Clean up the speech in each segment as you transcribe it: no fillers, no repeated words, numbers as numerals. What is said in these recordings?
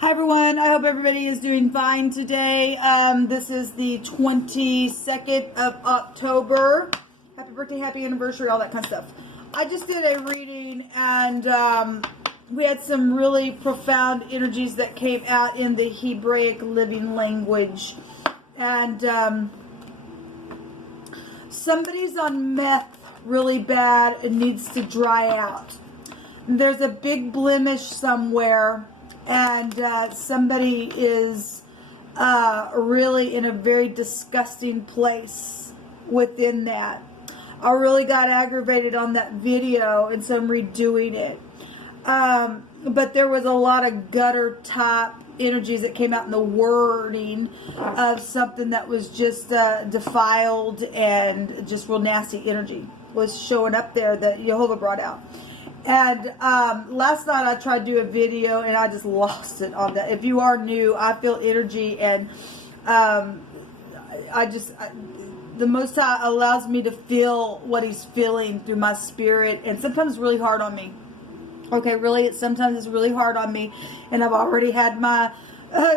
Hi everyone, I hope everybody is doing fine today. This is the 22nd of October. Happy birthday, happy anniversary, all that kind of stuff. I just did a reading and we had some really profound energies that came out in the Hebraic living language. And somebody's on meth really bad and needs to dry out. There's a big blemish somewhere. And somebody is really in a very disgusting place within that. I really got aggravated on that video, and so I'm redoing it. But there was a lot of gutter top energies that came out in the wording of something that was just defiled and just real nasty energy was showing up there that Jehovah brought out. And last night I tried to do a video and I just lost it on that. If you are new, I feel energy, and the Most High allows me to feel what He's feeling through my spirit, and sometimes it's really hard on me. Okay, really, sometimes it's really hard on me, and I've already had my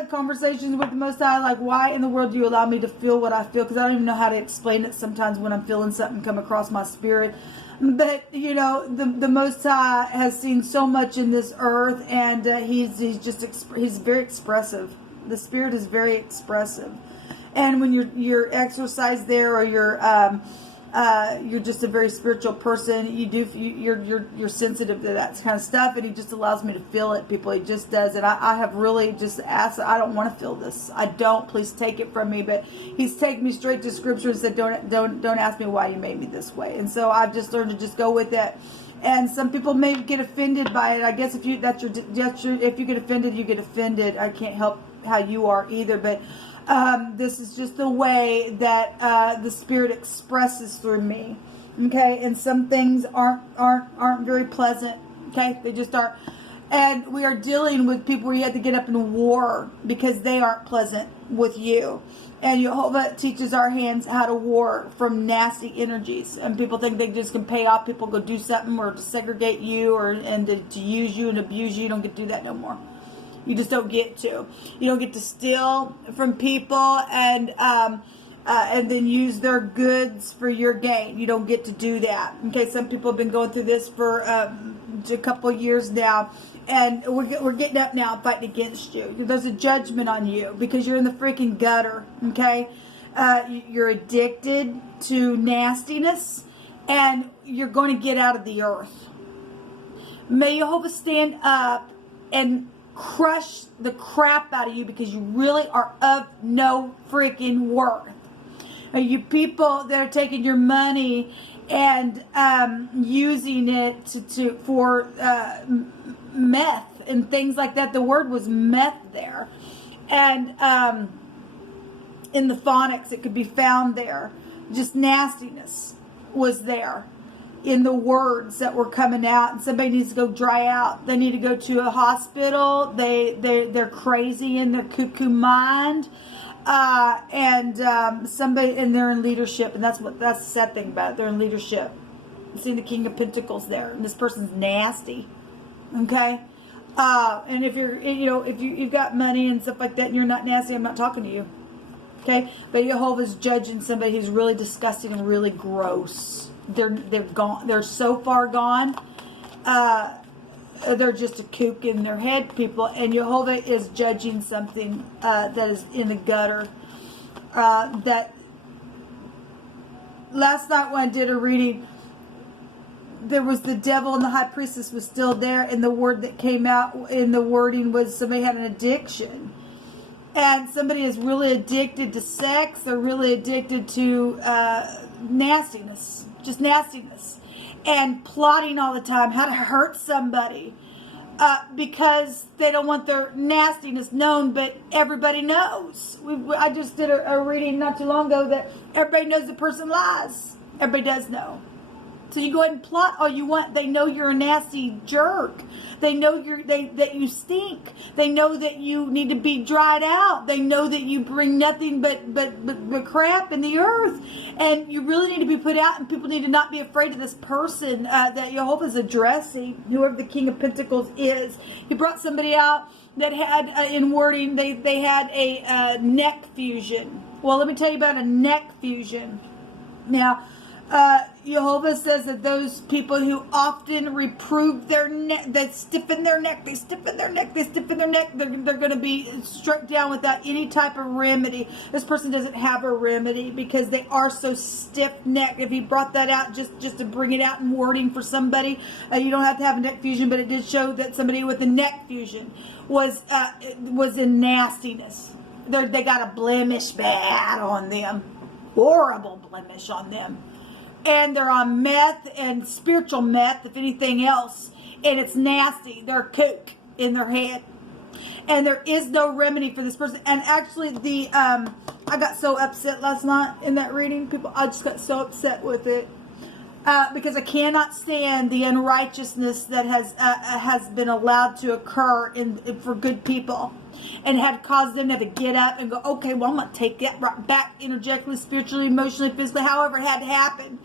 conversations with the Most High, like, why in the world do you allow me to feel what I feel? Because I don't even know how to explain it sometimes when I'm feeling something come across my spirit. But, you know, the Most High has seen so much in this earth, and he's very expressive. The Spirit is very expressive. And when you're exercised there, or you're just a very spiritual person, you're sensitive to that kind of stuff, and He just allows me to feel it, people. He just does. And I have really just asked, I don't want to feel this. I don't. Please take it from me. But He's taken me straight to Scripture and said, don't ask me why you made me this way. And so I've just learned to just go with it. And some people may get offended by it. I guess if you get offended, you get offended. I can't help how you are either, but this is just the way that the Spirit expresses through me. Okay, and some things aren't very pleasant. Okay, they just aren't. And we are dealing with people where you have to get up and war because they aren't pleasant with you. And Jehovah teaches our hands how to war from nasty energies. And people think they just can pay off people, go do something, or to segregate you, and to use you and abuse you. You don't get to do that no more. You just don't get to. You don't get to steal from people and then use their goods for your gain. You don't get to do that. Okay, some people have been going through this for a couple of years now, and we're getting up now and fighting against you. There's a judgment on you because you're in the freaking gutter. Okay, you're addicted to nastiness, and you're going to get out of the earth. May Jehovah stand up and crush the crap out of you because you really are of no freaking worth. You people that are taking your money and using it for meth and things like that. The word was meth there, and in the phonics it could be found there. Just nastiness was there in the words that were coming out, and somebody needs to go dry out. They need to go to a hospital. They're crazy in their cuckoo mind, and they're in leadership, and that's the sad thing about it. They're in leadership. You see the King of Pentacles there, and this person's nasty. Okay, and if you've got money and stuff like that, and you're not nasty, I'm not talking to you. Okay, but Jehovah's judging somebody who's really disgusting and really gross. They're gone. They're so far gone. They're just a kook in their head, people. And Jehovah is judging something that is in the gutter. That last night when I did a reading, there was the devil and the high priestess was still there, and the word that came out in the wording was somebody had an addiction. And somebody is really addicted to sex. They're really addicted to nastiness. Just nastiness. And plotting all the time how to hurt somebody. Because they don't want their nastiness known, but everybody knows. I just did a reading not too long ago that everybody knows the person lies. Everybody does know. So you go ahead and plot all you want. They know you're a nasty jerk. They know that you stink. They know that you need to be dried out. They know that you bring nothing but crap in the earth. And you really need to be put out, and people need to not be afraid of this person that Jehovah's addressing, whoever the King of Pentacles is. He brought somebody out that had, in wording, they had a neck fusion. Well, let me tell you about a neck fusion. Now, Jehovah says that those people who often reprove their neck, they stiffen their neck, they're going to be struck down without any type of remedy. This person doesn't have a remedy because they are so stiff-necked. If he brought that out just to bring it out in wording for somebody, you don't have to have a neck fusion, but it did show that somebody with a neck fusion was in nastiness. They got a blemish bad on them. Horrible blemish on them. And they're on meth and spiritual meth, if anything else. And it's nasty. They're coke in their head. And there is no remedy for this person. And actually, I got so upset last night in that reading. I just got so upset with it. Because I cannot stand the unrighteousness that has been allowed to occur for good people. And had caused them to get up and go, okay, well, I'm going to take that right back energetically, spiritually, emotionally, physically, however it had to happen.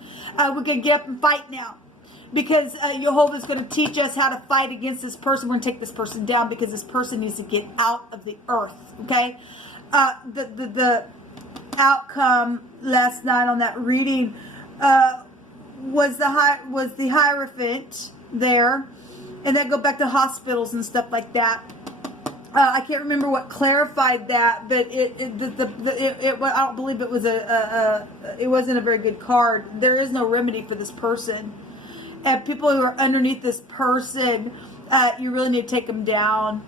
We can get up and fight now. Because Jehovah is going to teach us how to fight against this person. We're going to take this person down because this person needs to get out of the earth. Okay? The outcome last night on that reading was the Hierophant there. And then go back to hospitals and stuff like that. I can't remember what clarified that, but I don't believe it was it wasn't a very good card. There is no remedy for this person. And people who are underneath this person, you really need to take them down.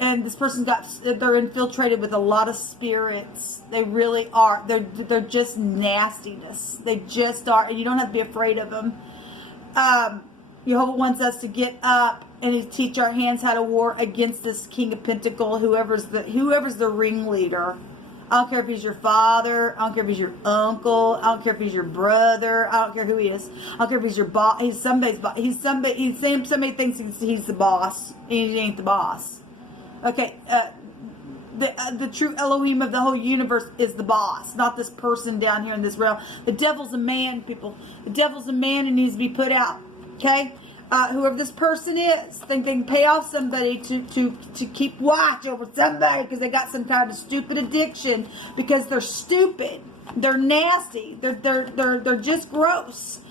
And this person they're infiltrated with a lot of spirits. They really are. They're just nastiness. They just are. And you don't have to be afraid of them. Jehovah wants us to get up and teach our hands how to war against this King of Pentacles, whoever's the ringleader. I don't care if he's your father. I don't care if he's your uncle. I don't care if he's your brother. I don't care who he is. I don't care if he's your boss. He's somebody's boss. Somebody thinks he's the boss, and he ain't the boss. Okay, the true Elohim of the whole universe is the boss, not this person down here in this realm. The devil's a man, people. The devil's a man and needs to be put out. Okay? Whoever this person is, think they can pay off somebody to keep watch over somebody because they got some kind of stupid addiction, because they're stupid, they're nasty, they're just gross.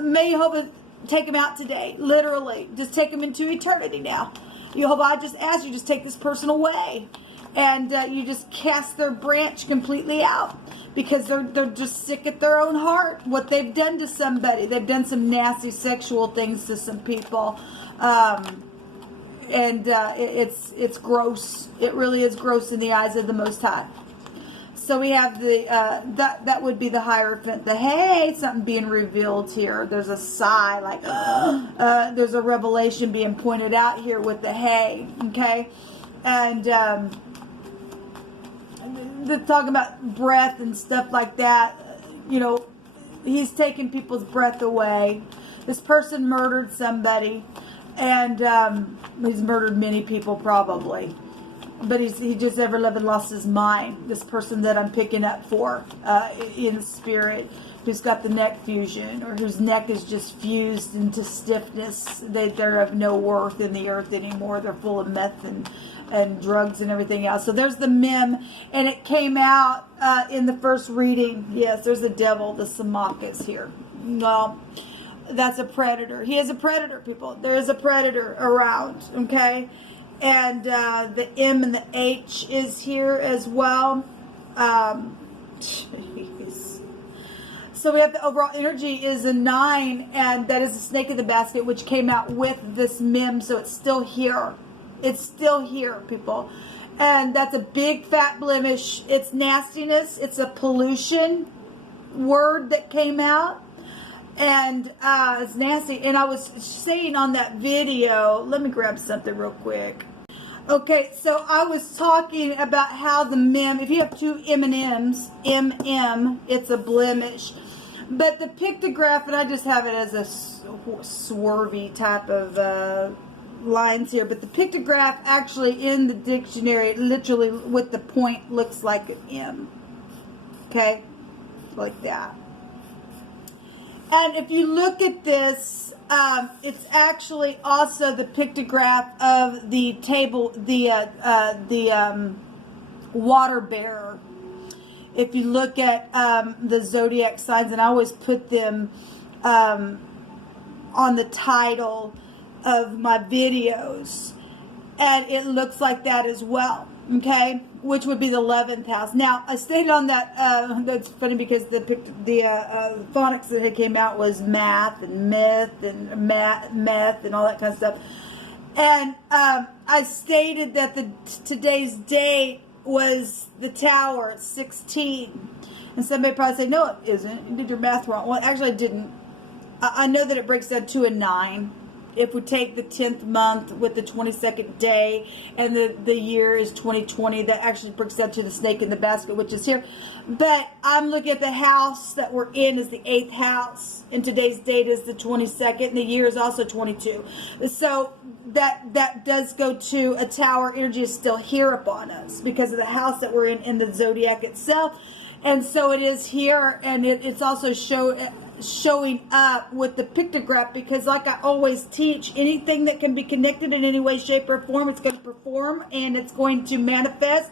May Jehovah take them out today, literally, just take them into eternity now. Jehovah, I just ask you, just take this person away, and you just cast their branch completely out. Because they're just sick at their own heart. What they've done to somebody. They've done some nasty sexual things to some people. It's gross. It really is gross in the eyes of the Most High. So we have that would be the Hierophant. Hey, something being revealed here. There's a sigh, like there's a revelation being pointed out here with the hey. Okay, and they're talking about breath and stuff like that. He's taking people's breath away. This person murdered somebody, and he's murdered many people probably. But he just ever lived lost his mind. This person that I'm picking up for in the spirit, who's got the neck fusion, or whose neck is just fused into stiffness. They're of no worth in the earth anymore. They're full of meth and drugs and everything else. So there's the mem, and it came out in the first reading. Yes, there's the devil, the Samach is here. No, that's a predator. He is a predator, people. There is a predator around, okay? And the M and the H is here as well. Jeez. So we have the overall energy is a 9, and that is the snake of the basket, which came out with this mem, so it's still here. It's still here, people. And that's a big fat blemish. It's nastiness. It's a pollution word that came out. And it's nasty. And I was saying on that video, let me grab something real quick. Okay, so I was talking about how the mem, if you have two M&Ms, MM, it's a blemish. But the pictograph, and I just have it as a swervy type of lines here, but the pictograph actually in the dictionary, literally with the point, looks like an M. Okay? Like that. And if you look at this, it's actually also the pictograph of the table, the water bearer. If you look at the zodiac signs, and I always put them on the title of my videos, and it looks like that as well, okay, which would be the 11th house. Now, I stated on that, that's funny because the phonics that had came out was math and myth and meth and all that kind of stuff. And I stated that today's date was the tower at 16. And somebody probably say, no, it isn't. You did your math wrong. Well, actually, I didn't. I know that it breaks down to a 9. If we take the 10th month with the 22nd day and the year is 2020, that actually breaks down to the snake in the basket, which is here. But I'm looking at the house that we're in is the 8th house. And today's date is the 22nd. And the year is also 22. So that does go to a tower. Energy is still here upon us because of the house that we're in the zodiac itself. And so it is here. And it's also showing up with the pictograph, because like I always teach, anything that can be connected in any way, shape, or form, it's going to perform and it's going to manifest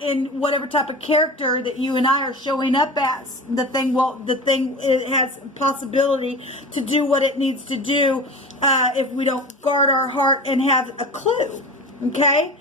in whatever type of character that you and I are showing up as. The thing it has possibility to do what it needs to do if we don't guard our heart and have a clue. Okay?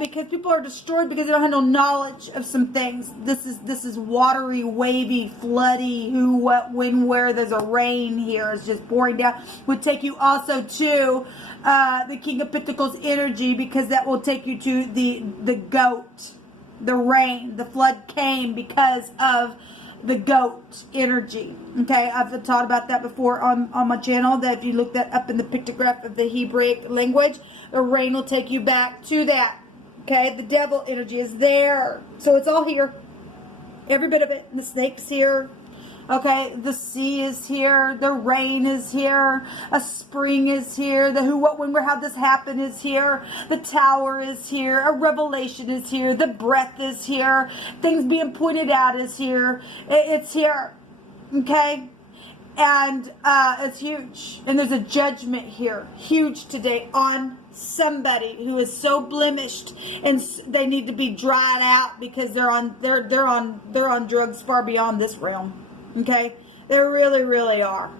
Because people are destroyed because they don't have no knowledge of some things. This is watery, wavy, floody, who, what, when, where. There's a rain here. It's just pouring down. Would take you also to the King of Pentacles energy, because that will take you to the goat. The rain. The flood came because of the goat energy. Okay, I've taught about that before on my channel, that if you look that up in the pictograph of the Hebraic language, the rain will take you back to that. Okay, the devil energy is there. So it's all here. Every bit of it. The snake's here. Okay, the sea is here. The rain is here. A spring is here. The who, what, when, where, how this happened is here. The tower is here. A revelation is here. The breath is here. Things being pointed out is here. It's here. Okay? And it's huge. And there's a judgment here. Huge today on somebody who is so blemished, and they need to be dried out because they're on drugs far beyond this realm. Okay? They really, really are.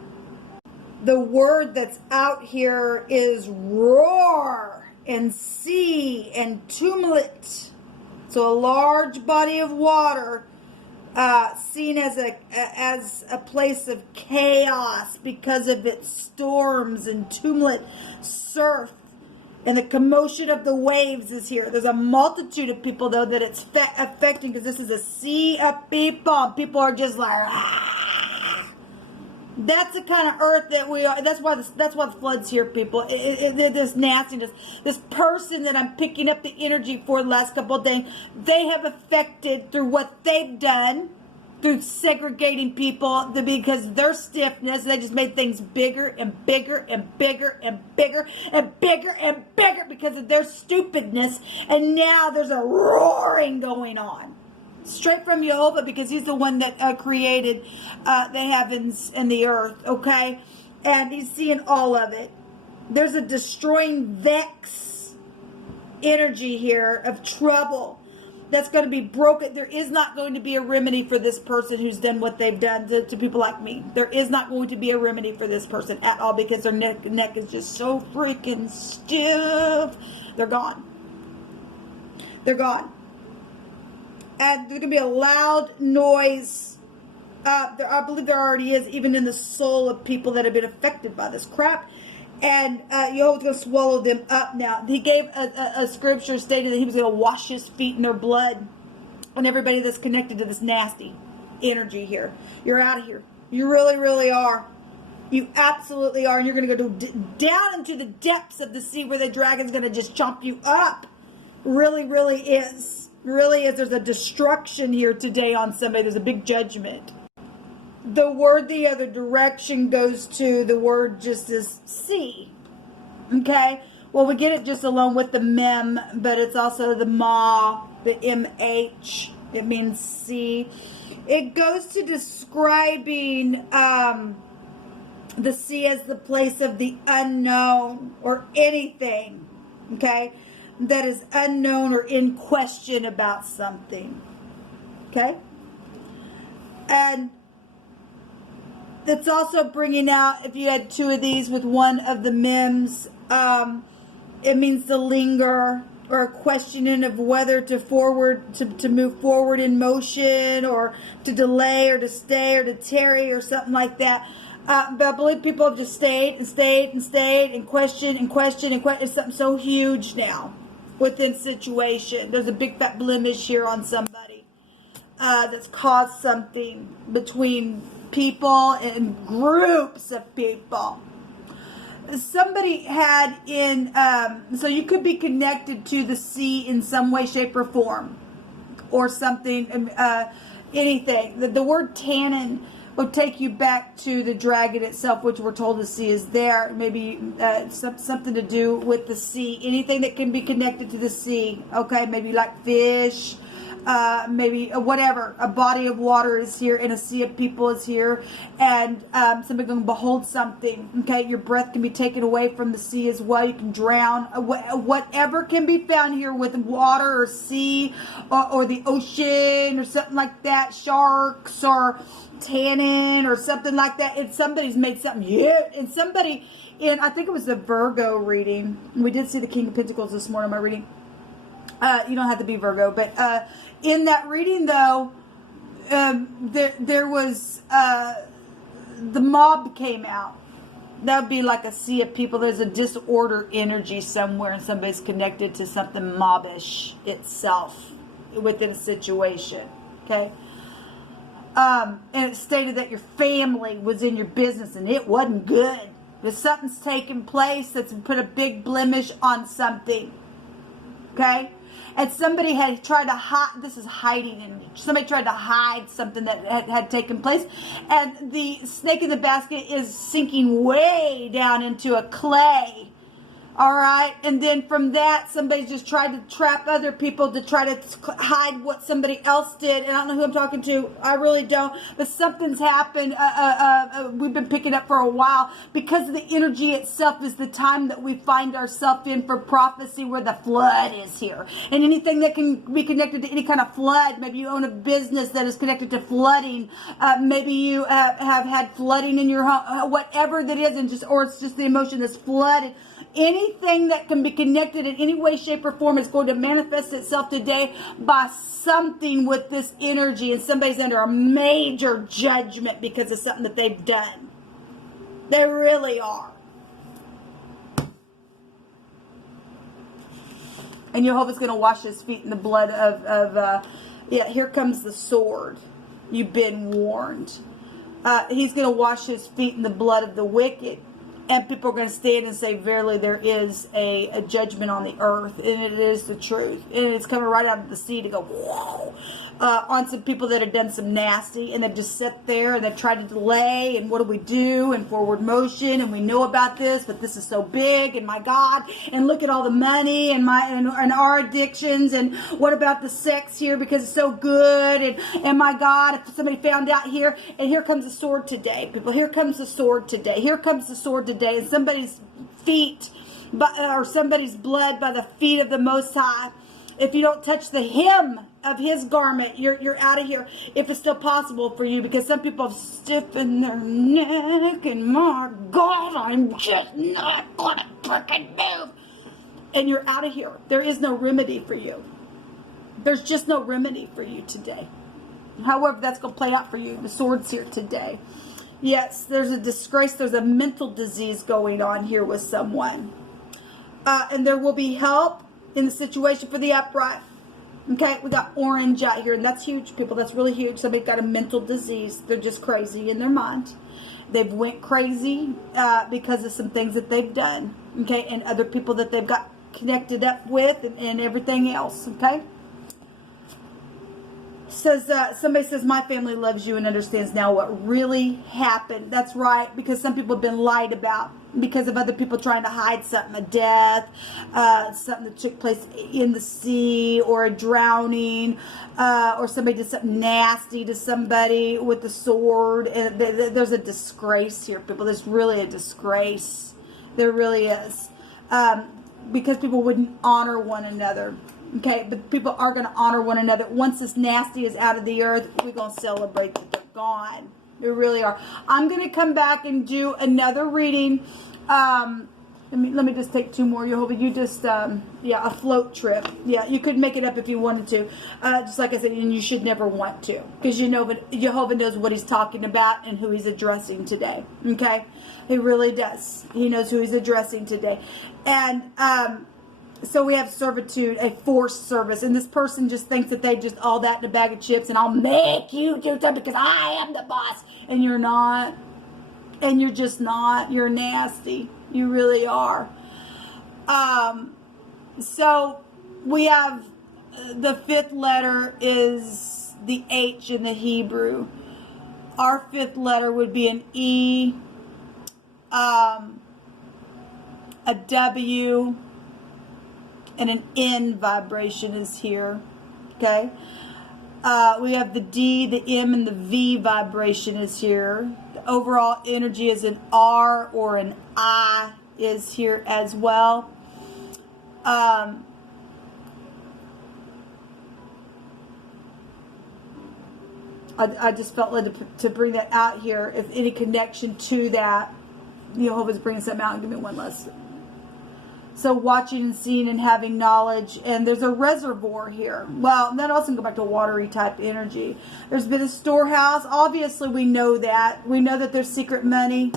The word that's out here is roar and sea and tumult. So a large body of water seen as a place of chaos because of its storms and tumult, surf, and the commotion of the waves is here. There's a multitude of people, though, that it's affecting, because this is a sea of people. People are just like, ah. That's the kind of earth that we are. That's why the flood's here, people. This nastiness. This person that I'm picking up the energy for the last couple of days, they have affected through what they've done, through segregating people, because their stiffness, they just made things bigger and bigger and bigger and bigger and bigger and bigger because of their stupidness. And now there's a roaring going on. Straight from Jehovah, because he's the one that created the heavens and the earth, okay? And he's seeing all of it. There's a destroying vex energy here of trouble that's going to be broken. There is not going to be a remedy for this person who's done what they've done to people like me. There is not going to be a remedy for this person at all, because their neck is just so freaking stiff. They're gone. They're gone. And there's going to be a loud noise. I believe there already is, even in the soul of people that have been affected by this crap. And Jehovah's going to swallow them up now. He gave a scripture stating that he was going to wash his feet in their blood. And everybody that's connected to this nasty energy here. You're out of here. You really, really are. You absolutely are. And you're going to go down into the depths of the sea where the dragon's going to just chomp you up. Really, really is. Really is. There's a destruction here today on somebody. There's a big judgment. The word the other direction goes to the word just as see. Okay? Well, we get it just along with the mem, but it's also the ma, the mh. It means see. It goes to describing the sea as the place of the unknown or anything, okay, that is unknown or in question about something, okay? And it's also bringing out, if you had two of these with one of the mems, it means to linger or a questioning of whether to move forward in motion or to delay or to stay or to tarry or something like that. But I believe people have just stayed and stayed and stayed and questioned and questioned and questioned. It's something so huge now within situation. There's a big fat blemish here on somebody that's caused something between people and groups of people. Somebody had so you could be connected to the sea in some way, shape, or form, or something, anything. The word tannin will take you back to the dragon itself, which we're told the sea is there. Maybe something to do with the sea. Anything that can be connected to the sea. Okay, maybe like fish. Maybe whatever, a body of water is here and a sea of people is here, and somebody can behold something. Okay, your breath can be taken away from the sea as well. You can drown. Whatever can be found here with water or sea or the ocean or something like that, sharks or tannin or something like that. If somebody's made something huge, and somebody I think it was the Virgo reading. We did see the King of Pentacles this morning in my reading. You don't have to be Virgo, but in that reading, though, there was the mob came out. That would be like a sea of people. There's a disorder energy somewhere, and somebody's connected to something mobbish itself within a situation. Okay, and it stated that your family was in your business, and it wasn't good. There's something's taken place that's put a big blemish on something. Okay. And somebody had tried to hide, this is hiding, and somebody tried to hide something that had taken place. And the snake in the basket is sinking way down into a clay. All right. And then from that, somebody's just tried to trap other people to try to hide what somebody else did. And I don't know who I'm talking to. I really don't. But something's happened. We've been picking up for a while because of the energy itself is the time that we find ourselves in for prophecy where the flood is here. And anything that can be connected to any kind of flood. Maybe you own a business that is connected to flooding. Maybe you have had flooding in your home. Whatever that is, and or it's just the emotion that's flooded. Anything that can be connected in any way, shape, or form is going to manifest itself today by something with this energy. And somebody's under a major judgment because of something that they've done. They really are. And Jehovah's going to wash his feet in the blood of here comes the sword. You've been warned. He's going to wash his feet in the blood of the wicked. And people are going to stand and say, verily, there is a judgment on the earth. And it is the truth. And it's coming right out of the sea to go, whoa, on some people that have done some nasty. And they've just sat there and they've tried to delay. And what do we do? And forward motion. And we know about this, but this is so big. And my God. And look at all the money and our addictions. And what about the sex here? Because it's so good. And my God, if somebody found out here. And here comes the sword today, people. Here comes the sword today. Here comes the sword today. And somebody's feet or somebody's blood by the feet of the Most High. If you don't touch the hem of his garment, you're out of here. If it's still possible for you, because some people have stiffened their neck, and my God, I'm just not gonna freaking move. And you're out of here. There is no remedy for you. There's just no remedy for you today. However, that's going to play out for you. The sword's here today. Yes, there's a disgrace. There's a mental disease going on here with someone. And there will be help in the situation for the upright. Okay, we got orange out here, and that's huge, people. That's really huge. Somebody's got a mental disease. They're just crazy in their mind. They've went crazy because of some things that they've done. Okay, and other people that they've got connected up with and everything else. Okay. Says somebody says my family loves you and understands now what really happened. That's right, because some people have been lied about because of other people trying to hide something, a death, something that took place in the sea, or a drowning, or somebody did something nasty to somebody with a sword. And there's a disgrace here, people. There's really a disgrace. There really is, because people wouldn't honor one another. Okay, but people are going to honor one another. Once this nasty is out of the earth, we're going to celebrate that they're gone. They really are. I'm going to come back and do another reading. Let me just take 2 more. Jehovah, you just, yeah, a float trip. Yeah, you could make it up if you wanted to. Just like I said, and you should never want to. Because Jehovah knows what he's talking about and who he's addressing today. Okay? He really does. He knows who he's addressing today. And, so we have servitude, a forced service. And this person just thinks that they just all that in a bag of chips. And I'll make you do something because I am the boss. And you're not. And you're just not. You're nasty. You really are. So we have the 5th letter is the H in the Hebrew. Our 5th letter would be an E, a W, and an N vibration is here. Okay. We have the D, the M, and the V vibration is here. The overall energy is an R or an I is here as well. I just felt led to bring that out here. If any connection to that, Jehovah's bringing something out. Give me one less. So watching and seeing and having knowledge. And there's a reservoir here. Well, that also can go back to watery type energy. There's been a storehouse. Obviously, we know that. We know that there's secret money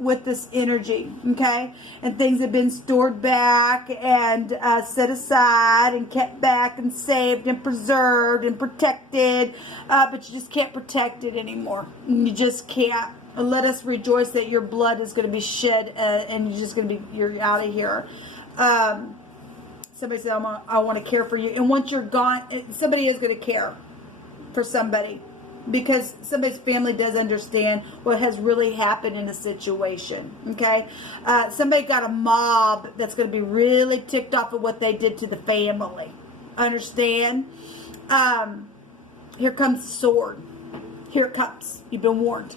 with this energy. Okay? And things have been stored back and set aside and kept back and saved and preserved and protected. But you just can't protect it anymore. You just can't. Let us rejoice that your blood is going to be shed and you're out of here. Somebody said, I want to care for you. And once you're gone, somebody is going to care for somebody. Because somebody's family does understand what has really happened in a situation. Okay? Somebody got a mob that's going to be really ticked off at what they did to the family. Understand? Here comes the sword. Here it comes. You've been warned.